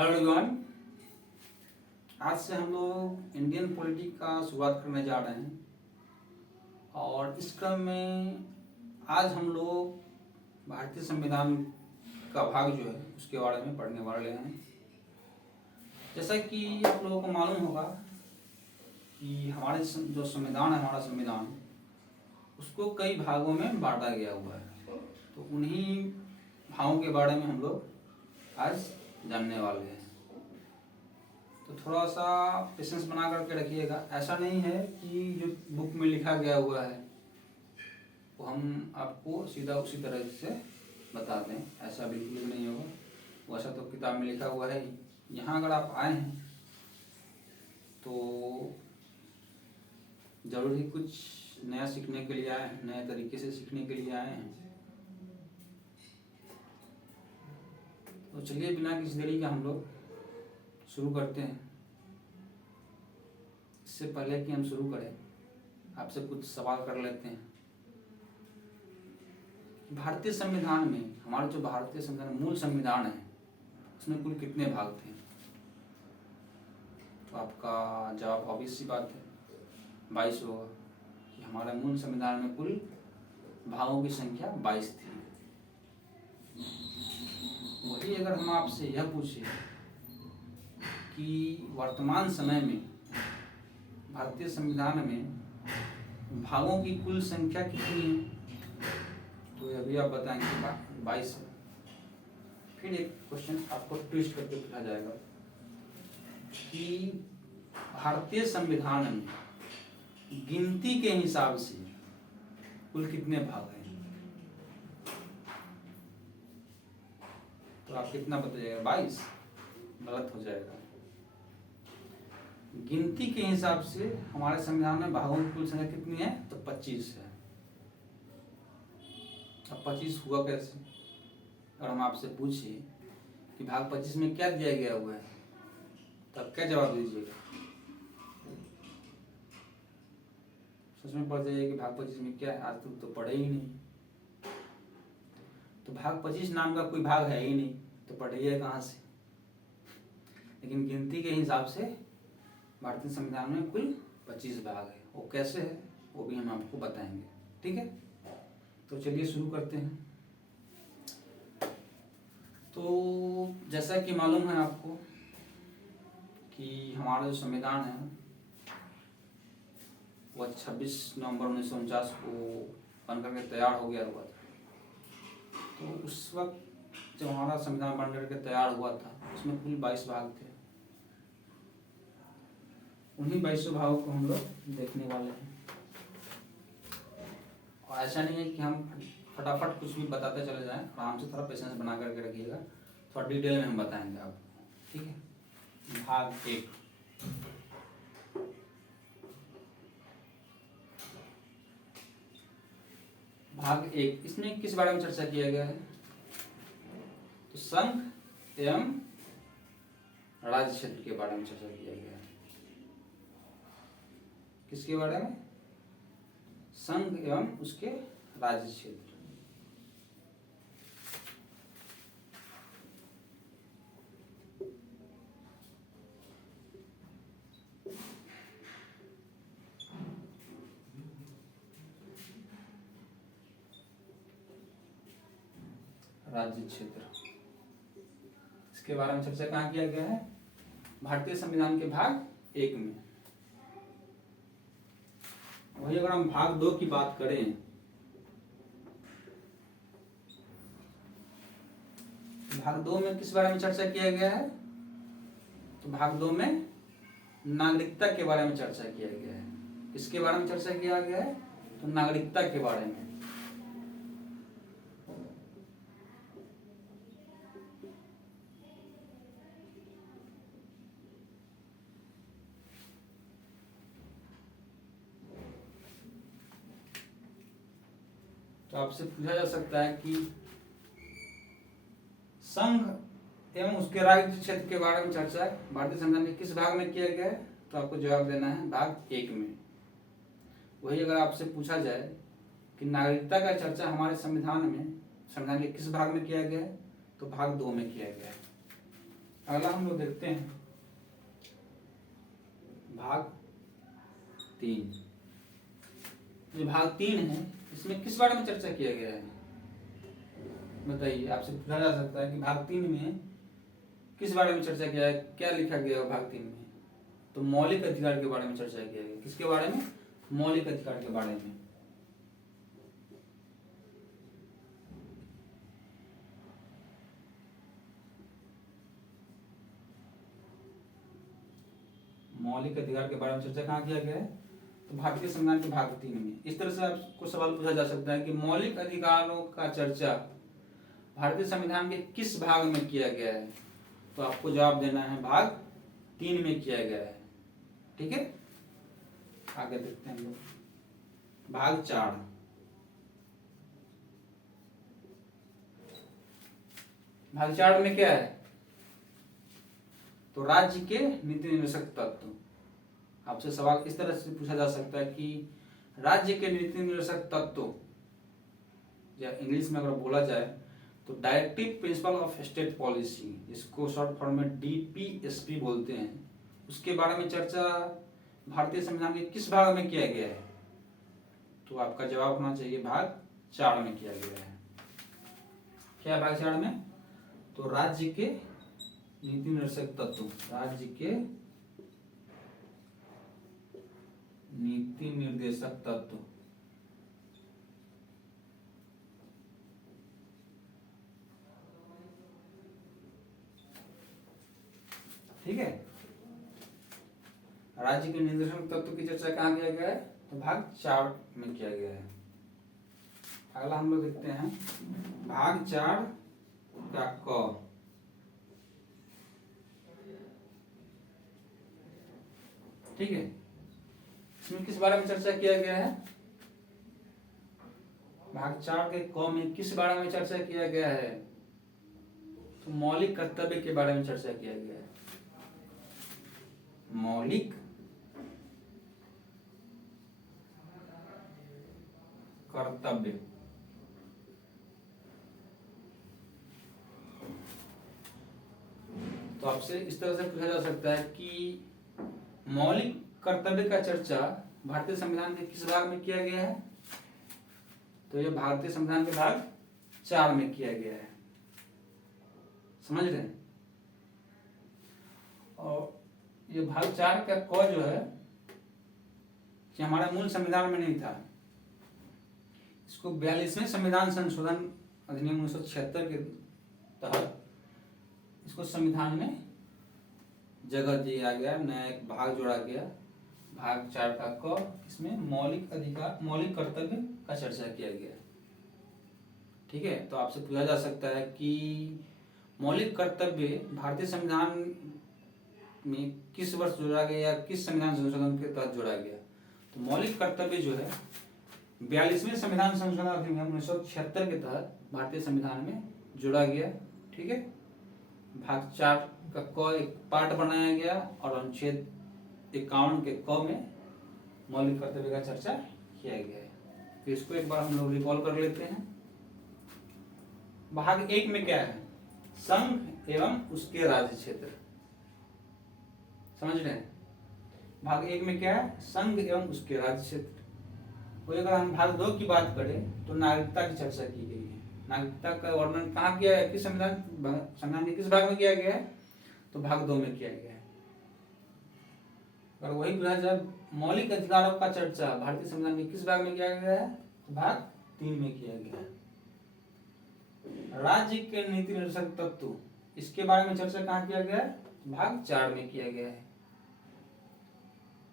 Hello everyone. आज से हम लोग इंडियन पॉलिटिक्स का शुरुआत करने जा रहे हैं और इस क्रम में आज हम लोग भारतीय संविधान का भाग जो है उसके बारे में पढ़ने वाले हैं। जैसा कि आप लोगों को मालूम होगा कि हमारे जो संविधान है, हमारा संविधान, उसको कई भागों में बांटा गया हुआ है। तो उन्हीं भागों के बारे में हम लोग आज जानने वाले हैं। तो थोड़ा सा पेशेंस बना करके रखिएगा। ऐसा नहीं है कि जो बुक में लिखा गया हुआ है वो हम आपको सीधा उसी तरह से बता दें, ऐसा बिल्कुल भी नहीं होगा। वैसा तो किताब में लिखा हुआ है ही। यहाँ अगर आप आए हैं तो ज़रूर ही कुछ नया सीखने के लिए आए हैं, नए तरीके से सीखने के लिए आए हैं। तो चलिए बिना किसी देरी के हम लोग शुरू करते हैं। इससे पहले कि हम शुरू करें, आपसे कुछ सवाल कर लेते हैं। भारतीय संविधान में, हमारा जो भारतीय संविधान मूल संविधान है, उसमें कुल कितने भाग थे? तो आपका जवाब ऑब्वियस सी बात है 22 होगा कि हमारे मूल संविधान में कुल भागों की संख्या 22 थी। वही अगर हम आपसे यह पूछें कि वर्तमान समय में भारतीय संविधान में भागों की कुल संख्या कितनी है, तो अभी आप बताएंगे 22 है। फिर एक क्वेश्चन आपको ट्विस्ट करके पूछा जाएगा कि भारतीय संविधान में गिनती के हिसाब से कुल कितने भाग हैं? तो आप कितना बताइएगा? 22? गलत हो जाएगा। गिनती के हिसाब से हमारे संविधान में भागों की कुल संख्या कितनी है? तो 25 है। अब 25 हुआ कैसे? और हम आपसे पूछे कि भाग 25 में क्या दिया गया हुआ है, तब क्या जवाब दीजिएगा? सच में पढ़ जाइए कि भाग 25 में क्या है। आज तक तो पढ़े ही नहीं। तो भाग 25 नाम का कोई भाग है ही नहीं, तो पढ़िए कहाँ से? लेकिन गिनती के हिसाब से भारतीय संविधान में कुल 25 भाग है। वो कैसे है वो भी हम आपको बताएंगे, ठीक है? तो चलिए शुरू करते हैं। तो जैसा कि मालूम है आपको कि हमारा जो संविधान है वह 26 नवंबर 1949 को बन करके तैयार हो गया हुआ था। तो उस वक्त जब हमारा संविधान बन करके तैयार हुआ था उसमें कुल 22 भाग थे। उन्हीं 22 भागों को हम लोग देखने वाले हैं। और ऐसा नहीं है कि हम फटाफट कुछ भी बताते चले जाएं, आराम से थोड़ा पेशेंस बना करके रखिएगा। थोड़ा डिटेल में हम बताएंगे आपको, ठीक है? भाग 1, भाग 1 इसमें किस बारे में चर्चा किया गया है? तो संघ एवं राज्य क्षेत्र के बारे में चर्चा किया गया है। किसके बारे में? संघ एवं उसके राज्य क्षेत्र। राज्य क्षेत्र, इसके बारे में चर्चा कहाँ किया गया है? भारतीय संविधान के भाग 1 में। वही अगर हम भाग 2 की बात करें, भाग 2 में किस बारे में चर्चा किया गया है? तो भाग 2 में नागरिकता के बारे में चर्चा किया गया है। किसके बारे में चर्चा किया गया है? तो नागरिकता के बारे में। तो आपसे पूछा जा सकता है कि संघ एवं उसके राज्य क्षेत्र के बारे में चर्चा भारतीय संविधान के किस भाग में किया गया है? तो आपको जवाब देना है भाग 1 में। वही अगर आपसे पूछा जाए कि नागरिकता का चर्चा हमारे संविधान के किस भाग में किया गया है? तो भाग 2 में किया गया है। अगला हम लोग देखते हैं भाग 3। जो भाग 3 है इसमें किस बारे में चर्चा किया गया है बताइए। आपसे पूछा जा सकता है कि भाग 3 में किस बारे में चर्चा किया है, क्या लिखा गया है भाग 3 में। तो मौलिक अधिकार के बारे में चर्चा किया गया। किसके बारे में? मौलिक अधिकार के बारे में। मौलिक अधिकार के बारे में चर्चा कहाँ किया गया है? तो भारतीय संविधान के भाग 3 में। इस तरह से आपको सवाल पूछा जा सकता है कि मौलिक अधिकारों का चर्चा भारतीय संविधान के किस भाग में किया गया है। तो आपको जवाब देना है भाग 3 में किया गया है। ठीक है, आगे देखते हैं हम लोग भाग 4। भाग 4 में क्या है? तो राज्य के नीति निर्देशक तत्व। आपसे सवाल इस तरह से पूछा जा सकता है कि राज्य के नीति निर्देशक तत्व, या इंग्लिश में अगर बोला जाए तो directive principle of state policy, इसको शॉर्ट फॉर्म में DPSP बोलते हैं, उसके बारे में चर्चा भारतीय संविधान के किस भाग में किया गया है। तो आपका जवाब होना चाहिए भाग 4 में किया गया है। क्या भाग 4 में? तो राज्य के नीति निर्देशक तत्व, राज्य के नीति निर्देशक तत्व। ठीक है, राज्य के निर्देशक तत्व की चर्चा कहाँ किया गया है? तो भाग 4 में किया गया है। अगला हम लोग देखते हैं भाग 4 का क। ठीक है, इसमें किस बारे में चर्चा किया गया है? भाग 4 के क में किस बारे में चर्चा किया गया है? तो मौलिक कर्तव्य के बारे में चर्चा किया गया है। मौलिक कर्तव्य। तो आपसे इस तरह से पूछा जा सकता है कि मौलिक कर्तव्य का चर्चा भारतीय संविधान के किस भाग में किया गया है? तो यह भारतीय संविधान के भाग 4 में किया गया है। समझ रहे हैं? और ये भाग 4 का क जो है कि हमारे मूल संविधान में नहीं था, इसको 42वें संविधान संशोधन अधिनियम 1976 के तहत इसको संविधान में जगह दिया गया, नया एक भाग जोड़ा गया, भाग 4 का क। इसमें मौलिक अधिकार, मौलिक कर्तव्य का चर्चा किया गया। ठीक है, तो आपसे पूछा जा सकता है कि मौलिक कर्तव्य भारतीय संविधान में किस वर्ष जोड़ा गया या किस संविधान संशोधन के तहत जोड़ा गया। तो मौलिक कर्तव्य जो है 42वें संविधान संशोधन अधिनियम 1976 के तहत भारतीय संविधान में जोड़ा गया। ठीक है, भाग 4 का क एक पार्ट बनाया गया और अनुच्छेद 51 के क में मौलिक कर्तव्य का चर्चा किया गया है। तो इसको एक बार हम लोग रिकॉल कर लेते हैं। भाग 1 में क्या है? संघ एवं उसके राज्य क्षेत्र। समझ रहे हैं? भाग 1 में क्या है? संघ एवं उसके राज्य क्षेत्र। तो अगर हम भाग 2 की बात करें तो नागरिकता की चर्चा की गई है। नागरिकता का वर्णन कहाँ किया है? किस संविधान के किस भाग में किया गया है? तो भाग 2 में किया गया है। अगर वही पूछा जाए मौलिक अधिकारों का चर्चा भारतीय संविधान के किस भाग में किया गया है? तो भाग 3 में किया गया है। राज्य के नीति निर्देशक तत्व, इसके बारे में चर्चा कहाँ किया गया है? भाग 4 में किया गया है।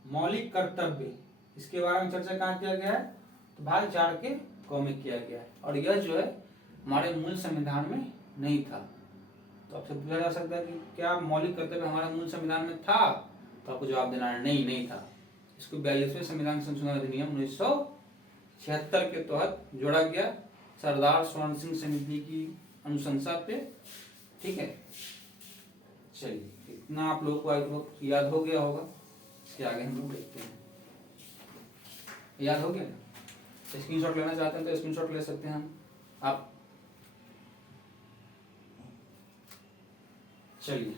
मौलिक कर्तव्य, इसके बारे में चर्चा कहाँ किया गया है? तो भाग 4 के क में किया गया है। और यह जो है हमारे मूल संविधान में नहीं था। तो आपसे पूछा जा सकता है कि क्या मौलिक कर्तव्य हमारे मूल संविधान में था? तो आपको जवाब देना है नहीं था। इसको 42वें संविधान संशोधन अधिनियम 1976 के तहत जोड़ा गया, सरदार स्वर्ण सिंह समिति की अनुशंसा पे। ठीक है, चलिए इतना आप लोगों को याद हो गया होगा। इसके आगे हम लोग देखते हैं। याद हो गया? स्क्रीनशॉट लेना चाहते हैं तो स्क्रीनशॉट ले सकते हैं आप। चलिए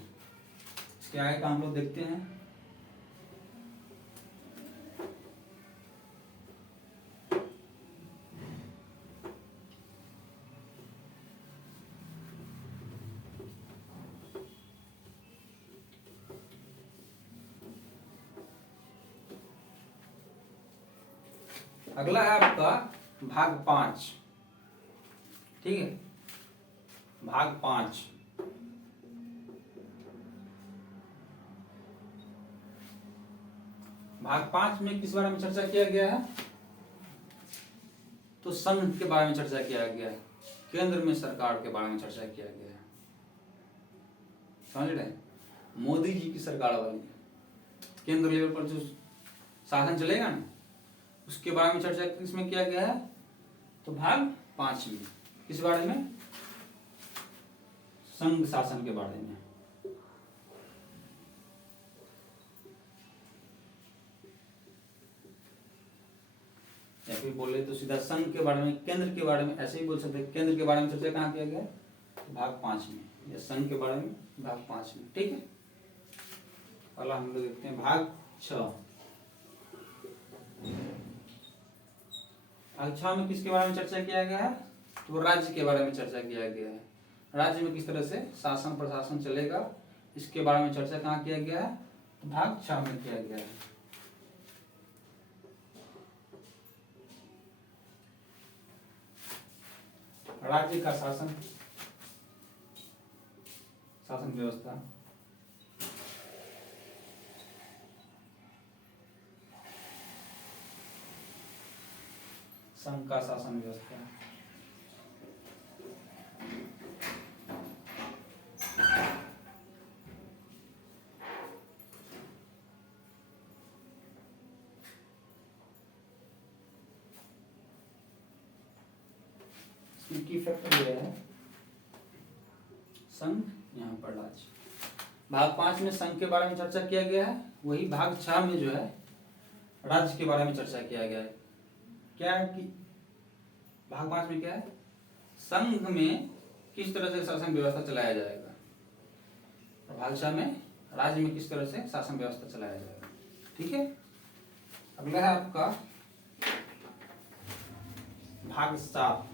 इसके आगे का हम लोग देखते हैं। अगला है आपका भाग 5। ठीक है, भाग 5। भाग 5 में किस बारे में चर्चा किया गया है? तो संघ के बारे में चर्चा किया गया है, केंद्र में सरकार के बारे में चर्चा किया गया है। समझ रहे? मोदी जी की सरकार वाली केंद्र लेवल पर जो शासन चलेगा ना, उसके बारे में चर्चा किसमें किया गया है? तो भाग 5 में। किस बारे में? संघ शासन के बारे में। या फिर बोले तो सीधा संघ के बारे में, केंद्र के बारे में, ऐसे ही बोल सकते हैं। केंद्र के बारे में चर्चा कहाँ किया गया? तो भाग 5 में। या संघ के बारे में भाग 5 में। ठीक है, अगला हम लोग देखते हैं भाग 6। भाग 6 में किसके बारे में चर्चा किया गया है? तो राज्य के बारे में चर्चा किया गया है। राज्य में किस तरह से शासन प्रशासन चलेगा, इसके बारे में चर्चा कहाँ किया गया है? तो भाग 6 में किया गया है। राज्य का शासन, शासन व्यवस्था, संघ का शासन व्यवस्था, की फैक्टर ये है संघ, यहाँ पर राज्य। भाग 5 में संघ के बारे में चर्चा किया गया है, वही भाग 6 में जो है राज्य के बारे में चर्चा किया गया है। क्या है कि भाग 5 में क्या है? संघ में किस तरह से शासन व्यवस्था चलाया जाएगा, और भाग 6 में राज्य में किस तरह से शासन व्यवस्था चलाया जाएगा। ठीक है, अगला है आपका भाग 7।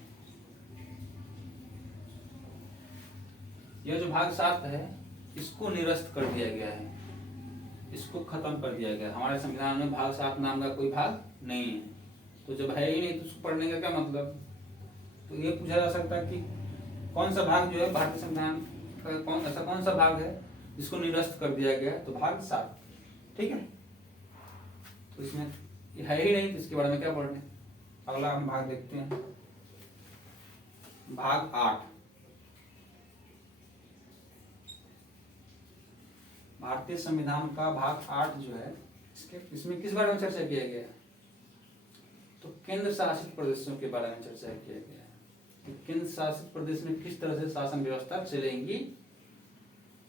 यह जो भाग 7 है, इसको निरस्त कर दिया गया है, इसको खत्म कर दिया गया है। हमारे संविधान में भाग 7 नाम का कोई भाग नहीं है। तो जब है ही नहीं तो उसको पढ़ने का क्या मतलब? तो ये पूछा जा सकता है कि कौन सा भाग जो है भारतीय संविधान का, ऐसा कौन सा भाग है जिसको निरस्त कर दिया गया? तो भाग 7। ठीक है, तो इसमें है ही नहीं तो इसके बारे में क्या पढ़ने। अगला हम भाग देखते हैं, भाग 8। भारतीय संविधान का भाग 8 जो है, इसमें किस बारे में चर्चा किया गया है? तो केंद्र शासित प्रदेशों के बारे में चर्चा किया गया है कि केंद्र शासित प्रदेश में किस तरह से शासन व्यवस्था चलेंगी,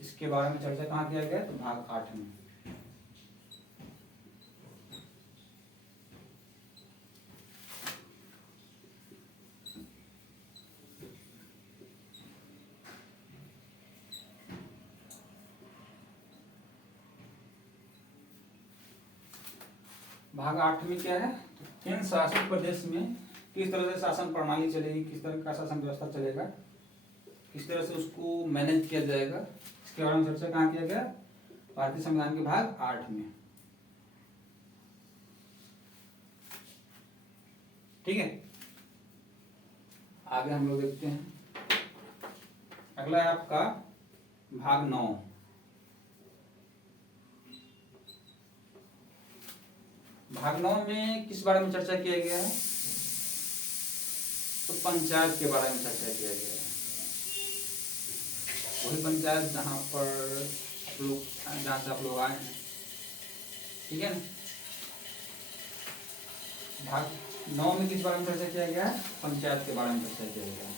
इसके बारे में चर्चा कहाँ किया गया? तो भाग 8 में। भाग 8 में क्या है? तो केंद्र शासित प्रदेश में किस तरह से शासन प्रणाली चलेगी, किस तरह का शासन व्यवस्था चलेगा, किस तरह से उसको मैनेज किया जाएगा, इसके बारे में चर्चा कहाँ किया गया? भारतीय संविधान के भाग 8 में। ठीक है, आगे हम लोग देखते हैं। अगला है आपका भाग 9। भाग 9 में किस बारे में चर्चा किया गया है? तो पंचायत के बारे में चर्चा किया गया है। वही पंचायत जहां से आप लोग आए हैं। ठीक है ना? भाग 9 में किस बारे में चर्चा किया गया है? पंचायत के बारे में चर्चा किया गया है।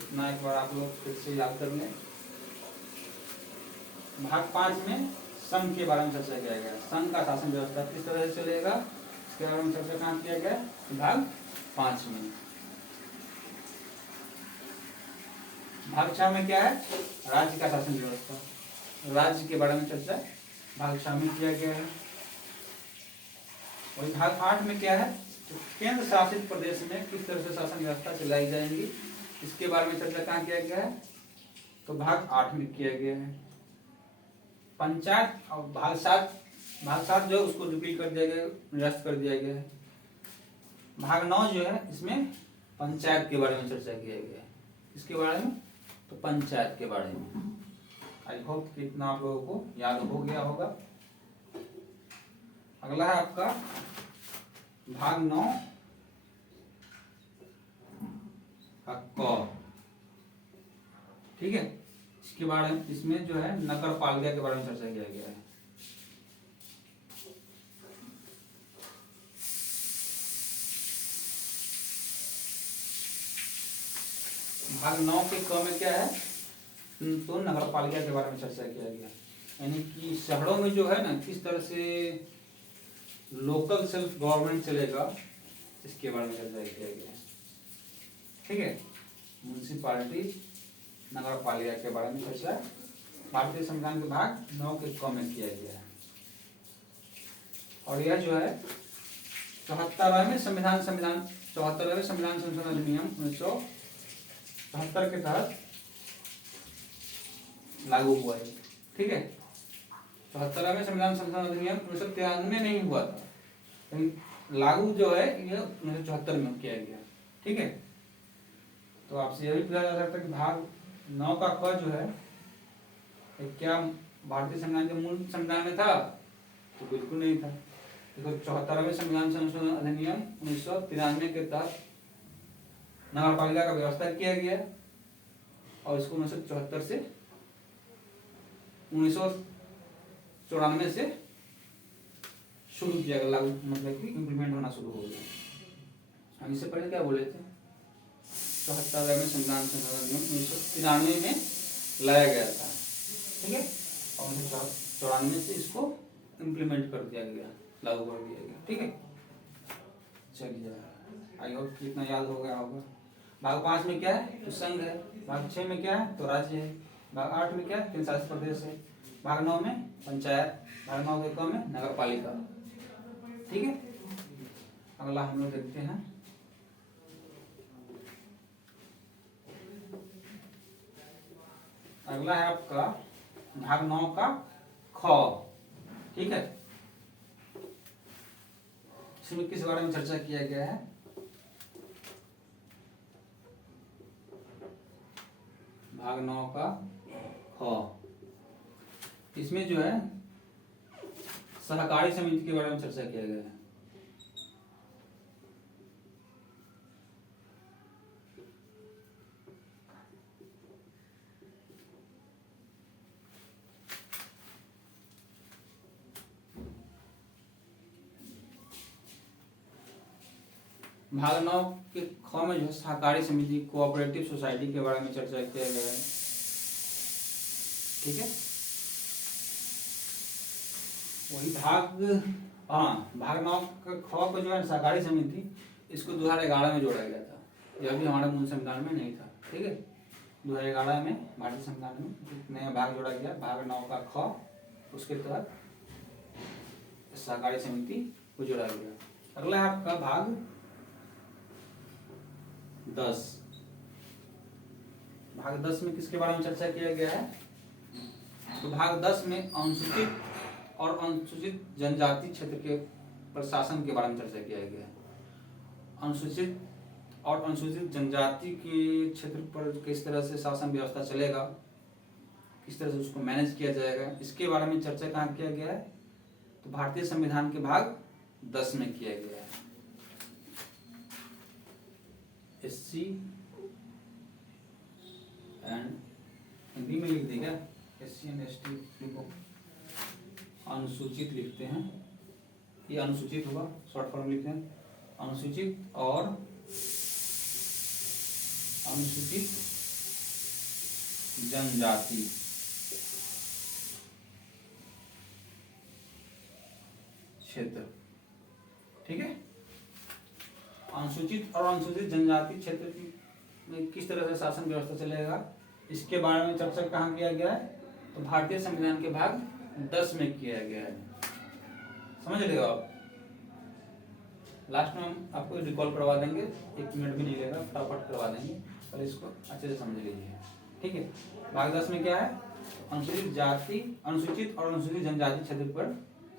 इतना एक बार आप लोग फिर से याद कर लें। भाग 5 में संघ के बारे में चर्चा किया गया। संघ का शासन व्यवस्था किस तरह से चलेगा, इसके बारे में चर्चा कहाँ किया गया? भाग 5 में। भाग 6 में क्या है, राज्य का शासन व्यवस्था, राज्य के बारे में चर्चा भाग 6 में किया गया है। और भाग 8 में क्या है, तो केंद्र शासित प्रदेश में किस तरह से शासन व्यवस्था चलाई जाएंगी, इसके बारे में चर्चा कहाँ किया गया है, तो भाग 8 में किया गया है। पंचायत और भाग 7 जो है उसको रिपीट कर दिया गया, निरस्त कर दिया गया है। भाग 9 जो है इसमें पंचायत के बारे में चर्चा किया गया है। किसके बारे में, तो पंचायत के बारे में। आई होप कि इतना आप लोगों को याद हो गया होगा। अगला है आपका भाग 9 का क, ठीक है। इसके बारे में, इसमें जो है नगर पालिका के बारे में चर्चा किया गया है। भाग 9 के क में क्या है, तो नगर पालिका के बारे में चर्चा किया गया, यानी कि शहरों में जो है ना किस तरह से लोकल सेल्फ गवर्नमेंट चलेगा, इसके बारे में चर्चा किया गया, ठीक है। म्यूनिसिपालिटी, नगर पालिका के बारे में चर्चा भारतीय संविधान के भाग 9 के क में किया गया है। और यह जो है 74वें संविधान संशोधन अधिनियम 1974 के तहत लागू हुआ है, ठीक है। 74वें संविधान संशोधन अधिनियम 1993 में ही हुआ था, लेकिन लागू जो है ये 1974 में किया गया, ठीक है। तो आपसे यह भी पूछा जा सकता है कि भाग 9 का क जो है क्या भारतीय संविधान के मूल संविधान में था, तो बिल्कुल नहीं था। देखो 74वें संविधान संशोधन अधिनियम 1993 के तहत नगर पालिका का व्यवस्था किया गया और इसको 1974 से 1994 से शुरू किया गया, लागू मतलब कि इम्प्लीमेंट होना शुरू हो गया। हम इससे पहले क्या बोले थे, 74वें संविधान संशोधन अधिनियम 1993 में लाया गया था, ठीक है। और 1994 से इसको इम्प्लीमेंट कर दिया गया, लागू कर दिया गया, ठीक है। चलिए, आई होप कि इतना याद हो गया होगा। भाग 5 में क्या है, तो संघ है। भाग 6 में क्या है, तो राज्य है। भाग 8 में क्या है, केंद्र शासित प्रदेश है। भाग 9 में पंचायत, भाग 9 के क में नगर पालिका, ठीक है। अगला हम लोग देखते हैं अगला है आपका भाग 9 का ख, ठीक है। इसमें किस बारे में चर्चा किया गया है, भाग 9 का ख, इसमें जो है सहकारी समिति के बारे में चर्चा किया गया है। भाग 9 के ख में जो है सहकारी समिति, कोऑपरेटिव सोसाइटी के बारे में चर्चा किया गया है, ठीक है। वही भाग 9 का ख को जो है सहकारी समिति, इसको 2011 में जोड़ा गया था। यह भी हमारे मूल संविधान में नहीं था, ठीक है। 2011 में भारतीय संविधान में नया भाग जोड़ा गया, भाग 9 का ख, उसके तहत सहकारी समिति को जोड़ा गया। अगला है आपका भाग 10। भाग 10 में किसके बारे में चर्चा किया गया है, तो भाग 10 में अनुसूचित और अनुसूचित जनजाति क्षेत्र के प्रशासन के बारे में चर्चा किया गया है। अनुसूचित और अनुसूचित जनजाति के क्षेत्र पर किस तरह से शासन व्यवस्था चलेगा, किस तरह से उसको मैनेज किया जाएगा, इसके बारे में चर्चा कहाँ किया गया है, तो भारतीय संविधान के भाग 10 में किया गया है। SC एंड हिंदी में लिख देगा, SC एंड ST लिखो, अनुसूचित लिखते हैं, ये अनुसूचित होगा, शॉर्ट फॉर्म लिखते हैं, अनुसूचित और अनुसूचित जनजाति क्षेत्र, ठीक है। अनुसूचित और अनुसूचित जनजाति क्षेत्र में किस तरह से शासन व्यवस्था चलेगा, इसके बारे में चर्चा कहाँ किया गया है? तो भारतीय संविधान के भाग 10 में किया गया है। समझ रहे हो आप? लास्ट में हम आपको रिकॉल करवा देंगे, 1 मिनट भी नहीं लगेगा, फटाफट करवा देंगे, पर इसको अच्छे से समझ लीजिए। ठीक है, भाग 10 में क्या है? अनुसूचित जाति, अनुसूचित और अनुसूचित जनजाति क्षेत्र पर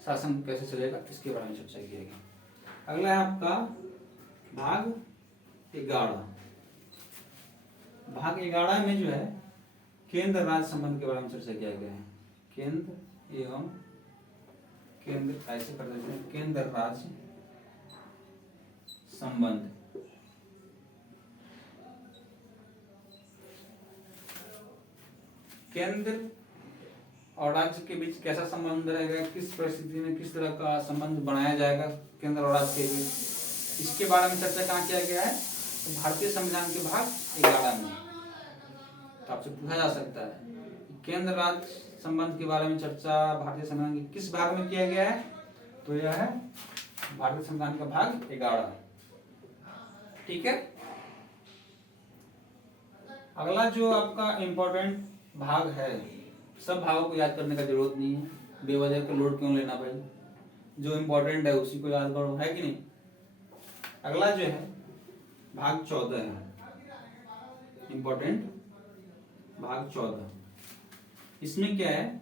शासन कैसे चलेगा, इसके बारे में चर्चा की जाएगी। अगला है आपका भाग 11। भाग 11 में जो है केंद्र राज्य संबंध के बारे में चर्चा किया गया है। केंद्र एवं केंद्र, ऐसे कर देते हैं, केंद्र राज्य संबंध। केंद्र और राज्य के बीच कैसा संबंध रहेगा, किस परिस्थिति में किस तरह का संबंध बनाया जाएगा केंद्र और राज्य के बीच, इसके बारे में चर्चा कहाँ किया गया है? तो भारतीय संविधान के भाग 11 में। तो आपसे पूछा जा सकता है केंद्र राज्य संबंध के बारे में चर्चा भारतीय संविधान के किस भाग में किया गया है? तो यह है भारतीय संविधान का भाग 11। ठीक है, अगला जो आपका इंपॉर्टेंट भाग है, सब भागों को याद करने का जरूरत नहीं है, बेवजह का लोड क्यों लेना भाई, जो इंपॉर्टेंट है उसी को याद करो, है कि नहीं। अगला जो है भाग 14 है, इंपॉर्टेंट भाग 14। इसमें क्या है?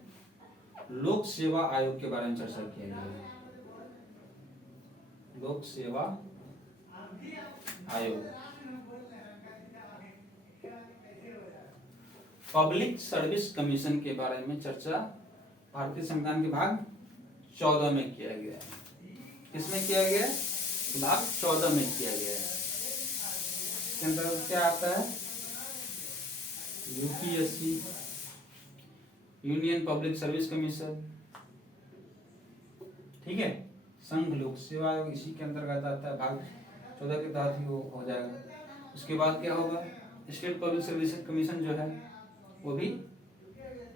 लोक सेवा आयोग के बारे में चर्चा किया गया है। लोक सेवा आयोग, पब्लिक सर्विस कमीशन के बारे में चर्चा भारतीय संविधान के भाग 14 में किया गया है। किसमें किया गया है? भाग 14 में किया गया है। इसके अंदर क्या आता है? UPSC, union public service commission, ठीक है, संघ लोक सेवा आयोग इसी के अंतर्गत आता है, भाग 14 के तहत ही वो हो जाएगा। उसके बाद क्या होगा? स्टेट पब्लिक सर्विस कमीशन जो है वो भी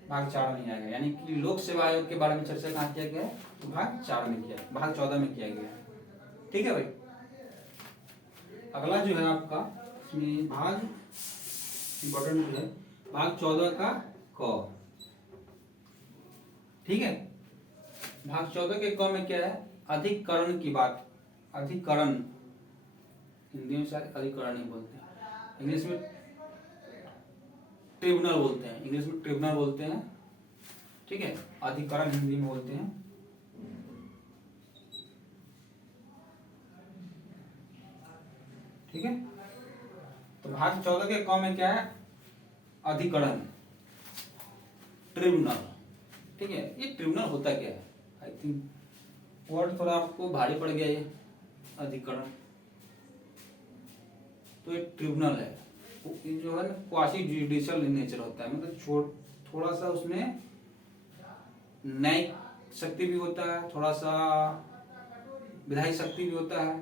भाग 4 में आएगा, यानी कि लोक सेवा आयोग के बारे में चर्चा कहाँ किया गया है? तो भाग 4 में किया, भाग 14 में किया गया है। ठीक है भाई, अगला जो है आपका इसमें भाग इंपॉर्टेंट जो है भाग 14 का क। ठीक है, भाग 14 के क में क्या है? अधिकरण की बात। अधिकरण हिंदी में शायद अधिकरण नहीं बोलते, इंग्लिश में ट्रिब्यूनल बोलते हैं, इंग्लिश में ट्रिब्यूनल बोलते हैं। ठीक है, अधिकरण हिंदी में बोलते हैं। ठीक है, तो भाग 14 के क में क्या है? अधिकरण, ट्रिब्यूनल। ठीक है, ये ट्रिब्यूनल होता क्या है? आई थिंक वर्ड थोड़ा आपको भारी पड़ गया ये अधिकरण। तो एक ट्रिब्यूनल है, जो है ना क्वासी जुडिशियल नेचर होता है, मतलब थोड़ा सा उसमें न्यायिक शक्ति भी होता है, थोड़ा सा विधायी शक्ति भी होता है,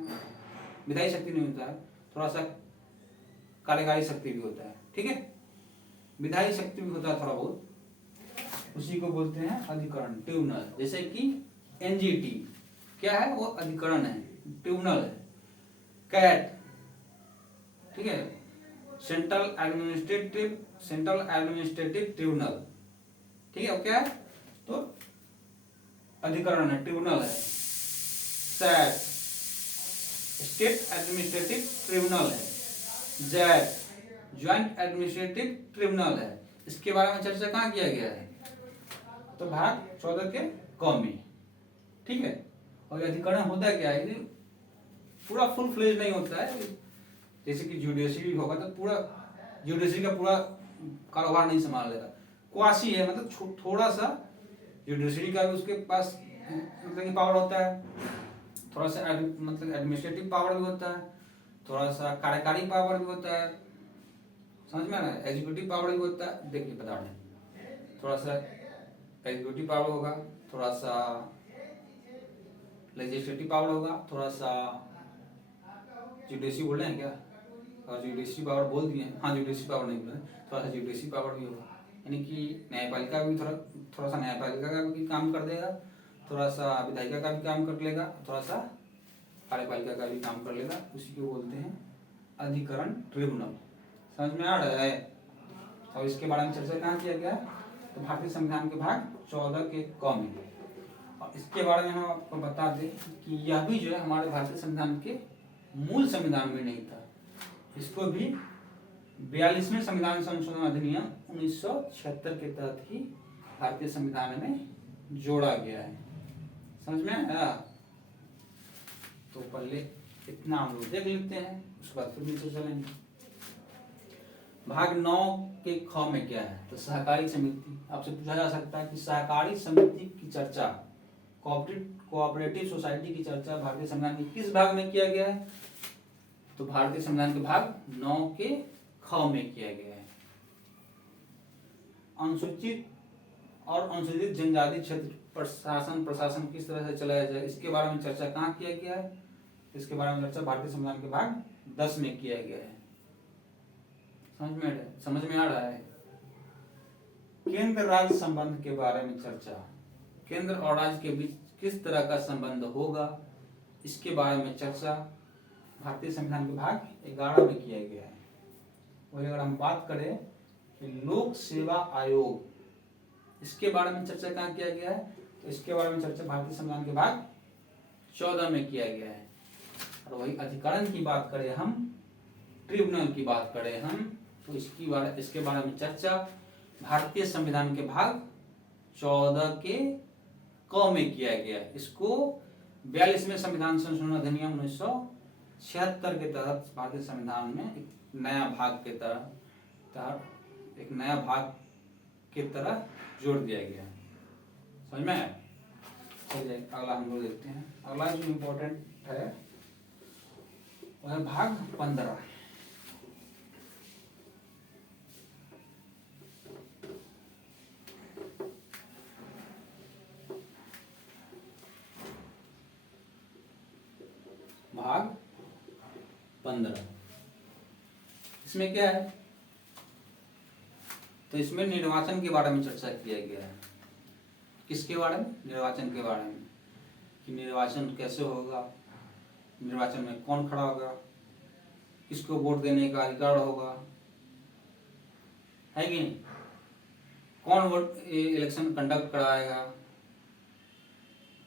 विधायी शक्ति नहीं होता है, थोड़ा सा कार्यकारी शक्ति भी होता है। ठीक है, विधायी शक्ति भी होता है थोड़ा बहुत, उसी को बोलते हैं अधिकरण, ट्रिब्यूनल। जैसे कि एनजीटी क्या है? वो अधिकरण है, ट्रिब्यूनल है। कैट, ठीक है, सेंट्रल एडमिनिस्ट्रेटिव ट्रिब्यूनल। ठीक है, वो क्या है? तो अधिकरण है, ट्रिब्यूनल है। सैट स्टेट एडमिनिस्ट्रेटिव ट्रिब्यूनल है। जैट ज्वाइंट एडमिनिस्ट्रेटिव ट्रिब्यूनल है। इसके बारे में चर्चा कहाँ किया गया है? तो भाग 14 के क में। ठीक है, और अधिकरण होता क्या है? पूरा फुल फ्लेज नहीं होता है, जैसे कि जुडिशरी होगा तो पूरा जुडिशरी का पूरा कारोबार नहीं संभाल लेगा, क्वासी है, मतलब थोड़ा सा जुडिशरी का भी उसके पास मतलब कि पावर होता है, थोड़ा सा मतलब एडमिनिस्ट्रेटिव पावर भी होता है, थोड़ा सा कार्यकारी पावर भी होता है, समझ में आ रहा है, एग्जीक्यूटिव पावर भी होता है। देखिए बता रहे हैं, थोड़ा सा एग्जीक्यूटिव पावर होगा, थोड़ा सा लेजिस्लेटिव पावर होगा, थोड़ा सा जुडिशरी बोल रहे हैं क्या? और जुडिशरी पावर बोल दिए, हाँ जुडिशरी पावर नहीं बोल रहे, थोड़ा सा जुडिशरी पावर भी होगा, यानी कि न्यायपालिका भी थोड़ा सा न्यायपालिका का भी काम कर देगा, थोड़ा सा विधायिका का भी काम कर लेगा, थोड़ा सा कार्यपालिका का भी काम कर लेगा, उसी को बोलते हैं अधिकरण, ट्रिब्यूनल। समझ में आ रहा है? और इसके बारे में चर्चा कहाँ किया गया है? तो भारतीय संविधान के भाग 14 के क में। और इसके बारे में हम आपको बता दें कि यह भी जो है हमारे भारतीय संविधान के मूल संविधान में नहीं था, इसको भी 42वें संविधान संशोधन अधिनियम 1976 के तहत ही भारतीय संविधान में जोड़ा गया है। समझ में आया? तो पहले इतना हम लोग देख लेते हैं, उसके बाद फिर नीचे चलेंगे। भाग 9 के ख में क्या है? तो सहकारी समिति। आपसे पूछा जा सकता है कि सहकारी समिति की चर्चा, कोऑपरेटिव सोसाइटी की चर्चा भारतीय संविधान के किस भाग में किया गया है? तो भारतीय संविधान के भाग 9 के ख में किया गया है। अनुसूचित और अनुसूचित जनजाति क्षेत्र प्रशासन किस तरह से चलाया जाए, इसके बारे में चर्चा कहाँ किया गया है? इसके बारे में चर्चा भारतीय संविधान के भाग 10 में किया गया है। समझ में आ रहा है? केंद्र राज्य संबंध के बारे में चर्चा, केंद्र और राज्य के बीच किस तरह का संबंध होगा, इसके बारे में चर्चा भारतीय संविधान के भाग 11 में किया गया है। वही अगर हम बात करें कि लोक सेवा आयोग, इसके बारे में चर्चा कहाँ किया गया है? तो इसके बारे में चर्चा भारतीय संविधान के भाग 14 में किया गया है। और वही अधिकरण की बात करें हम, ट्रिब्यूनल की बात करें हम, तो इसके बारे में चर्चा भारतीय संविधान के भाग 14 के क में किया गया है। इसको 42वें संविधान संशोधन अधिनियम 1976 के तहत भारतीय संविधान में एक नया भाग के तरह जोड़ दिया गया। समझ में आया? चलिए अगला हम लोग देखते हैं। अगला जो इम्पोर्टेंट है वह है भाग 15। भाग 15 इसमें क्या है? तो इसमें निर्वाचन के बारे में चर्चा किया गया है। किसके बारे में? निर्वाचन के बारे में, कि निर्वाचन कैसे होगा, निर्वाचन में कौन खड़ा होगा, किसको वोट देने का अधिकार होगा, है कि नहीं, कौन वोट इलेक्शन कंडक्ट कराएगा,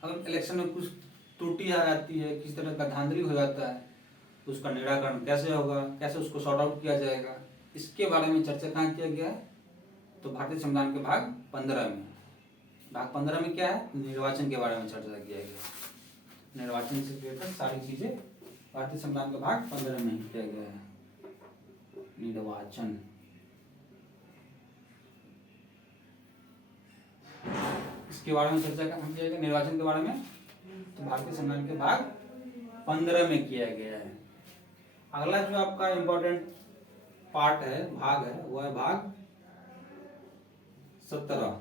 अगर इलेक्शन में कुछ त्रुटि आ जाती है, किस तरह का धांधली हो जाता है, उसका निराकरण कैसे होगा, कैसे उसको सॉर्ट आउट किया जाएगा, इसके बारे में चर्चा कहाँ किया गया है? तो भारतीय संविधान के भाग 15 में। भाग 15 में क्या है? निर्वाचन के बारे में चर्चा किया गया। निर्वाचन से रिलेटेड सारी चीजें भारतीय संविधान के भाग 15 में ही किया गया है। निर्वाचन, इसके बारे में चर्चा कहाँ किया गया? निर्वाचन के बारे में तो भारतीय संविधान के भाग 15 में किया गया है। अगला जो आपका इम्पोर्टेंट पार्ट है, भाग है, वह है भाग 17।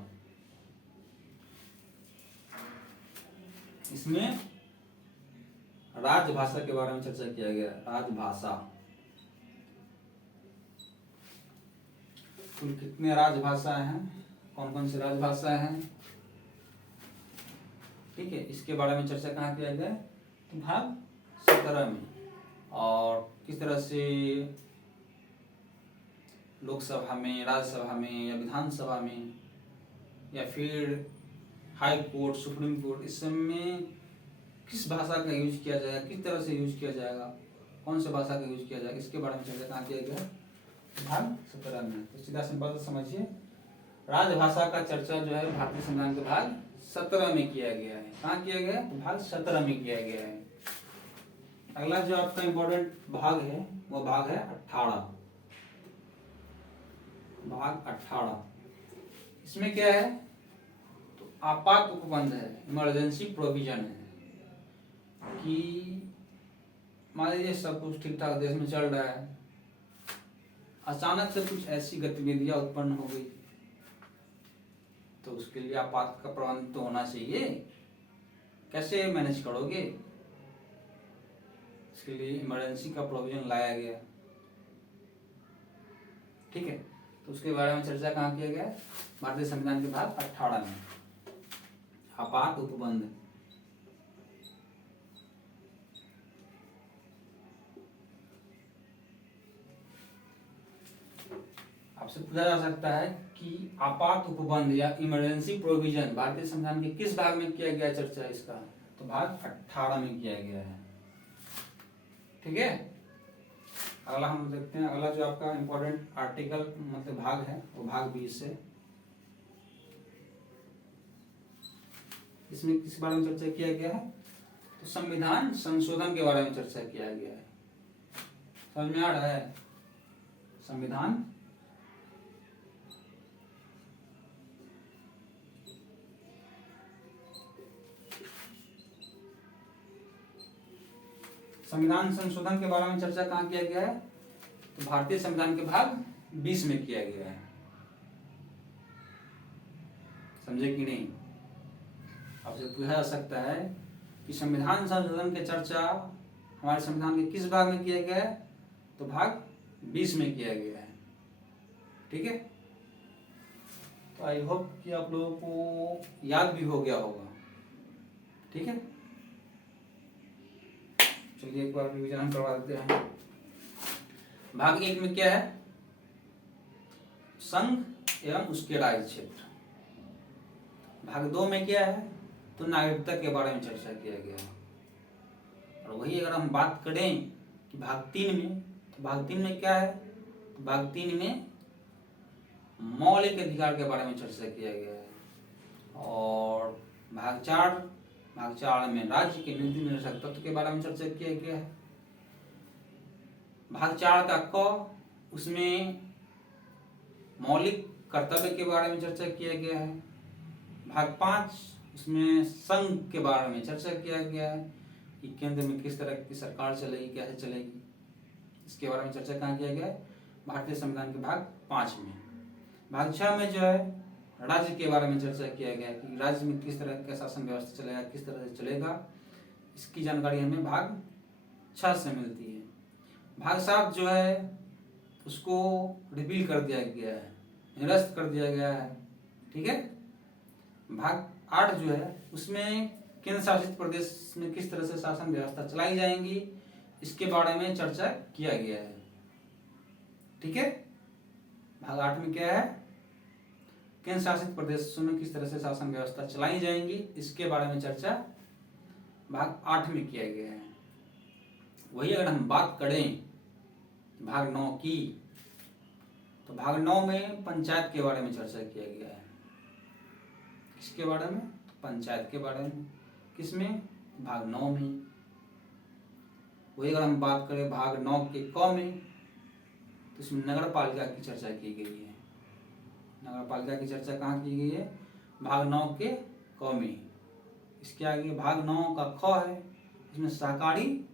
इसमें राजभाषा के बारे में चर्चा किया गया। राजभाषा, कुल कितने राजभाषाएं हैं, कौन कौन सी राजभाषा हैं, ठीक है, इसके बारे में चर्चा कहाँ किया गया? तो भाग 17 में। और किस तरह से लोकसभा में, राज्यसभा में या विधानसभा में या फिर हाई कोर्ट, सुप्रीम कोर्ट, इस सब में किस भाषा का यूज किया जाएगा, किस तरह से यूज किया जाएगा, कौन सी भाषा का यूज किया जाएगा, इसके बारे में चर्चा कहाँ किया गया? भाग 17 में। तो सीधा सिंपल से समझिए, राजभाषा का चर्चा जो है भारतीय संविधान के भाग 17 में किया गया है। कहाँ किया गया? तो भाग 17 में किया गया है। अगला जो आपका इम्पोर्टेंट भाग है वो भाग है 18। भाग 18, इसमें क्या है? तो आपात उपबंध है, इमरजेंसी प्रोविजन है, कि मान लीजिए सब कुछ ठीक ठाक देश में चल रहा है, अचानक से कुछ ऐसी गतिविधियां उत्पन्न हो गई, तो उसके लिए आपात का प्रबंध तो होना चाहिए। कैसे मैनेज करोगे? इसके लिए इमरजेंसी का प्रोविजन लाया गया, ठीक है। तो उसके बारे में चर्चा कहाँ किया गया? भारतीय संविधान के भाग 18 में, आपात उपबंध। आपसे आपसे पूछा जा सकता है कि आपात उपबंध या इमरजेंसी प्रोविजन भारतीय संविधान के किस भाग में किया गया चर्चा इसका, तो भाग 18 में किया गया है। ठीक है, अगला हम देखते हैं। अगला जो आपका इंपॉर्टेंट आर्टिकल मतलब भाग है वो भाग 20 है। इसमें किस बारे में चर्चा किया गया है, तो संविधान संशोधन के बारे में चर्चा किया गया है। समझ में आ रहा है, संविधान संविधान संशोधन के बारे में चर्चा कहाँ किया गया है, तो भारतीय संविधान के भाग 20 में किया गया है। समझे कि नहीं, आपसे पूछा जा सकता है कि संविधान संशोधन की चर्चा हमारे संविधान के किस भाग में किया गया है, तो भाग 20 में किया गया है। ठीक है, तो आई होप कि आप लोगों को याद भी हो गया होगा। ठीक है, चलिए एक बार रिवीजन हम करवा देते हैं। भाग 1 में क्या है, संघ एवं उसके राज्य क्षेत्र। भाग 2 में क्या है, तो नागरिकता के बारे में चर्चा किया गया है। और वही अगर हम बात करें कि भाग 3 में, तो भाग 3 में क्या है, तो भाग 3 में मौलिक अधिकार के बारे में चर्चा किया गया है। और भाग 4 में राज्य के नीति निर्देशक तत्व के बारे में चर्चा किया गया है। भाग 4 का क, उसमें मौलिक कर्तव्य के बारे में चर्चा किया गया है। भाग 5, उसमें संघ के बारे में चर्चा किया गया है कि केंद्र में किस तरह की सरकार चलेगी, कैसे चलेगी, इसके बारे में चर्चा कहाँ किया गया है, भारतीय संविधान के भाग 5 में। भाग 6 में जो है राज्य के बारे में चर्चा किया गया कि राज्य में किस तरह का शासन व्यवस्था चलेगा, किस तरह से चलेगा, इसकी जानकारी हमें भाग 6 से मिलती है। भाग 7 जो है उसको रिपील कर दिया गया है, निरस्त कर दिया गया है। ठीक है, भाग 8 जो है उसमें केंद्र शासित प्रदेश में किस तरह से शासन व्यवस्था चलाई जाएंगी, इसके बारे में चर्चा किया गया है। ठीक है, भाग 8 में क्या है, केंद्र शासित प्रदेशों में किस तरह से शासन व्यवस्था चलाई जाएंगी, इसके बारे में चर्चा भाग 8 में किया गया है। वही अगर हम बात करें भाग 9 की, तो भाग 9 में पंचायत के बारे में चर्चा किया गया है। किसके बारे में, पंचायत के बारे में। किसमें, भाग 9 में। वही अगर हम बात करें भाग 9 के क में, तो इसमें नगर पालिका की चर्चा की गई है। नगर पालिका की चर्चा कहाँ की गई है, भाग 9 के क में। इसके आगे भाग 9 का ख है, इसमें सहकारी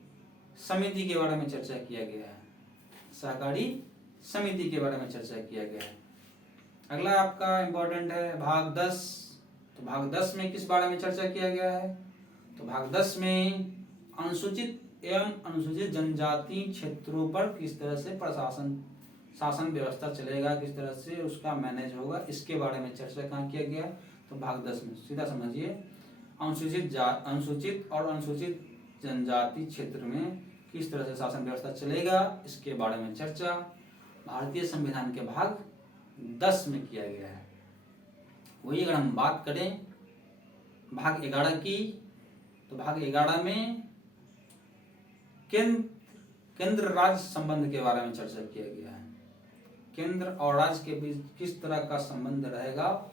समिति के बारे में चर्चा किया गया है। सहकारी समिति के बारे में चर्चा किया गया है। अगला आपका इम्पोर्टेंट है भाग 10। तो भाग 10 में किस बारे में चर्चा किया गया है, तो भाग 10 में अनुसूचित एवं अनुसूचित जनजाति क्षेत्रों पर किस तरह से शासन व्यवस्था चलेगा, किस तरह से उसका मैनेज होगा, इसके बारे में चर्चा कहाँ किया गया, तो भाग 10 में। सीधा समझिए, अनुसूचित और अनुसूचित जनजाति क्षेत्र में किस तरह से शासन व्यवस्था चलेगा, इसके बारे में चर्चा भारतीय संविधान के भाग 10 में किया गया है। वही अगर हम बात करें भाग 11 की, तो भाग 11 में केंद्र राज्य संबंध के बारे में चर्चा किया गया है। केंद्र और राज्य के बीच किस तरह का संबंध रहेगा,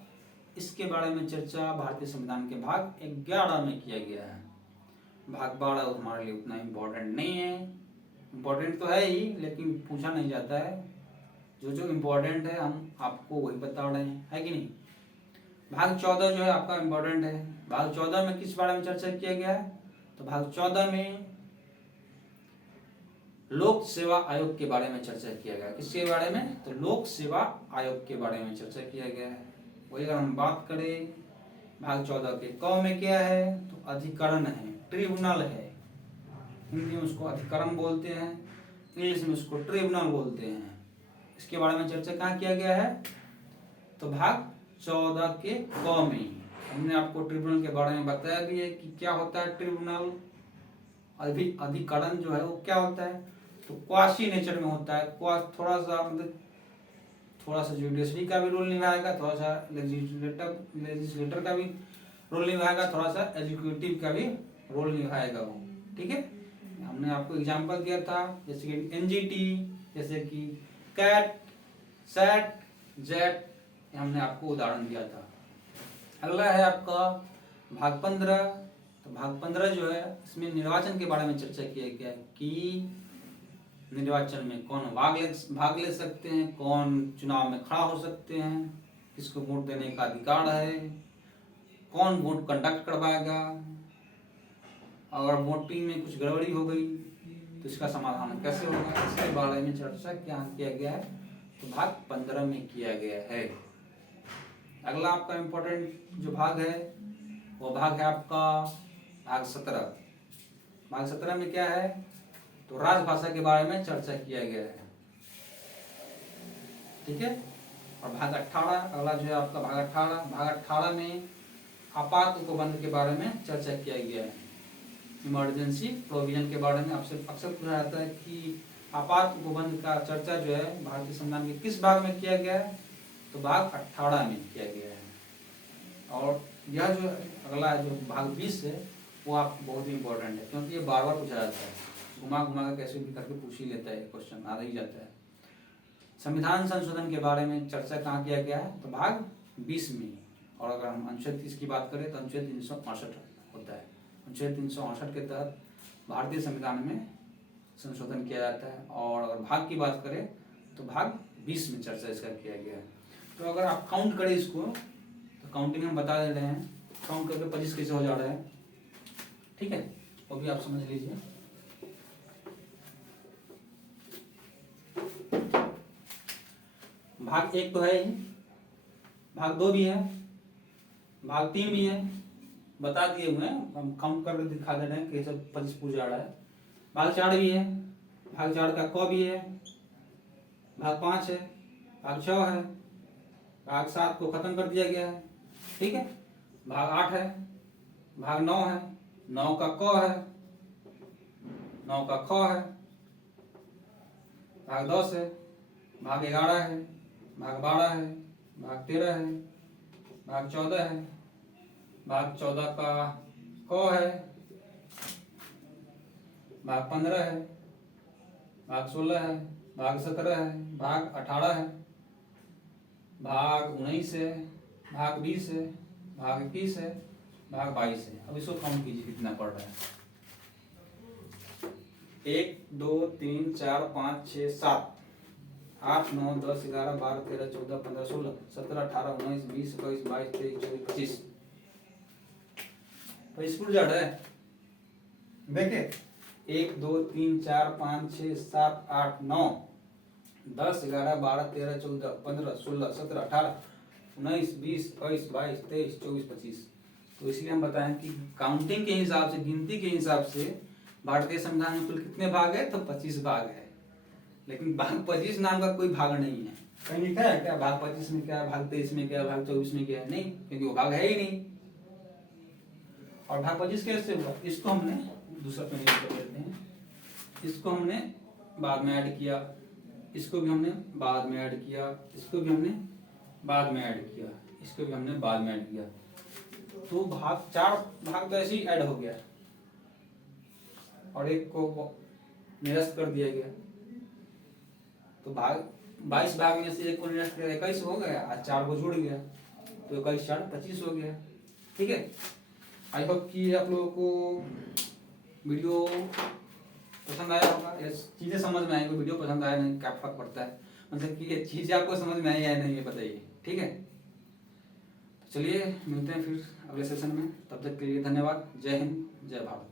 इसके बारे में चर्चा भारतीय संविधान के भाग 11 में किया गया है। भाग 12 हमारे लिए उतना इम्पोर्टेंट नहीं है, इम्पोर्टेंट तो है ही लेकिन पूछा नहीं जाता है। जो इम्पोर्टेंट है हम आपको वही बता रहे हैं, है कि नहीं। भाग 14 जो है आपका इम्पोर्टेंट है। भाग 14 में किस बारे में चर्चा किया गया है, तो भाग 14 में लोक सेवा आयोग के बारे में चर्चा किया गया। किसके बारे में, तो लोक सेवा आयोग के बारे में चर्चा किया गया है। वही अगर हम बात करें भाग 14 के क में क्या है, तो अधिकरण है, ट्रिब्यूनल है। हिंदी में उसको अधिकरण बोलते हैं, इंग्लिश में उसको ट्रिब्यूनल बोलते हैं। इसके बारे में चर्चा कहाँ किया गया है, तो भाग 14 के क में। हमने आपको ट्रिब्यूनल के बारे में बताया भी है कि क्या होता है ट्रिब्यूनल। अधिकरण जो है वो क्या होता है, तो क्वासी नेचर में होता है। थोड़ा थोड़ा सा जुडिशरी का भी रोल निभाएगा, थोड़ा सा लेजिस्लेटर का भी रोल निभाएगा, थोड़ा सा एग्जीक्यूटिव का भी रोल निभाएगा वो। ठीक है, हमने आपको एग्जांपल दिया था जैसे कि एनजीटी, जैसे कि कैट, सेट, जेट, हमने आपको उदाहरण दिया था। अगला है आपका भाग 15। तो भाग 15 जो है इसमें निर्वाचन के बारे में चर्चा किया गया है कि निर्वाचन में कौन भाग ले सकते हैं, कौन चुनाव में खड़ा हो सकते हैं, किसको वोट देने का अधिकार है, कौन वोट कंडक्ट करवाएगा, अगर वोटिंग में कुछ गड़बड़ी हो गई तो इसका समाधान कैसे होगा, इसके बारे में चर्चा किया गया है। तो भाग 15 में किया गया है। अगला आपका इम्पोर्टेंट जो भाग है वो भाग है आपका भाग 17। भाग 17 में क्या है, तो राजभाषा के बारे में चर्चा किया गया है। ठीक है, और भाग 18 अगला जो है आपका भाग 18। भाग 18 में आपात उपबंध के बारे में चर्चा किया गया है। इमरजेंसी प्रोविजन के बारे में आपसे अक्सर पूछा जाता है कि आपात उपबंध का चर्चा जो है भारतीय संविधान के किस भाग में किया गया है, तो भाग 18 में किया गया है। और यह जो अगला जो भाग 20 है वो आप बहुत ही इंपॉर्टेंट है, क्योंकि ये बार बार पूछा जाता है, घुमा घुमा कर कैसे भी करके पूछ ही लेता है, क्वेश्चन आ ही जाता है। संविधान संशोधन के बारे में चर्चा कहाँ किया गया है, तो भाग 20 में। और अगर हम अनुच्छेद 30 की बात करें तो अनुच्छेद 365 होता है। अनुच्छेद 368 के तहत भारतीय संविधान में संशोधन किया जाता है। और अगर भाग की बात करें तो भाग 20 में चर्चा इसका किया गया है। तो अगर आप काउंट करें इसको तो काउंटिंग हम बता दे रहे हैं, काउंट करके 25 कैसे हो जा रहा है। ठीक है, वो भी आप समझ लीजिए। भाग 1 तो है ही, भाग 2 भी है, भाग 3 भी है, बता दिए हुए हैं, हम काउंट करके दिखा दे रहे हैं कि सब 25 पूछ जा रहा है। भाग 4 भी है, भाग 4 का क भी है, भाग 5 है, भाग 6 है, भाग 7 को खत्म कर दिया गया है। ठीक है, भाग 8 है, भाग 9 है, 9 का क है, 9 का ख है, भाग 10 है, भाग 11 है, भाग 12 है, भाग 13 है, भाग 14 है, भाग 14 का क है, भाग 15 है, भाग 16 है, भाग 17 है, भाग 18 है, भाग 19 है, भाग 20 है, भाग 21 है, भाग 22 है। अब इसको काउंट कीजिए कितना पड़ रहा है। 1 2 3 4 5 6 7 8 9 10 11 12 13 14 15 16 17 18 19 20 21 22 23 24 25 25 फुट जा रहा है। देखे 1 2 3 4 5 6 7 8 9 10 11 12 13 14 15 16 17 18 19 20 21 22 23 24 25। तो इसलिए हम बताएं कि काउंटिंग के हिसाब से, गिनती के हिसाब से भारतीय संविधान में कुल कितने भाग है, तो 25 भाग है। लेकिन भाग 25 नाम का कोई भाग नहीं है। कहीं लिखा है क्या भाग 25 में क्या है, भाग 23 में क्या है, भाग 24 में क्या है? नहीं, क्योंकि वो भाग है ही नहीं। और भाग 25 कैसे हुआ, इसको हमने दूसरा पेज कर लेते हैं। इसको हमने बाद में ऐड किया, इसको भी हमने बाद में ऐड किया, इसको भी हमने बाद में ऐड किया, इसको भी हमने बाद में ऐड किया। तो भाग 4 भाग तो ऐसे ही ऐड हो गया और एक को निरस्त कर दिया गया। तो भाग 22 भाग में से एक को निरस्त किया, 21 हो गया, आज 4 को जुड़ गया, तो 21 4 25 हो गया। ठीक है, आई होप कि आप लोगों को वीडियो पसंद आया होगा, ये चीज़ें समझ में आएंगी। वीडियो पसंद आया नहीं क्या फर्क पड़ता है, मतलब कि ये चीज़ें आपको समझ में आई है नहीं ये बताइए। ठीक है, तो चलिए मिलते हैं फिर अगले सेशन में, तब तक के लिए धन्यवाद। जय हिंद, जय भारत।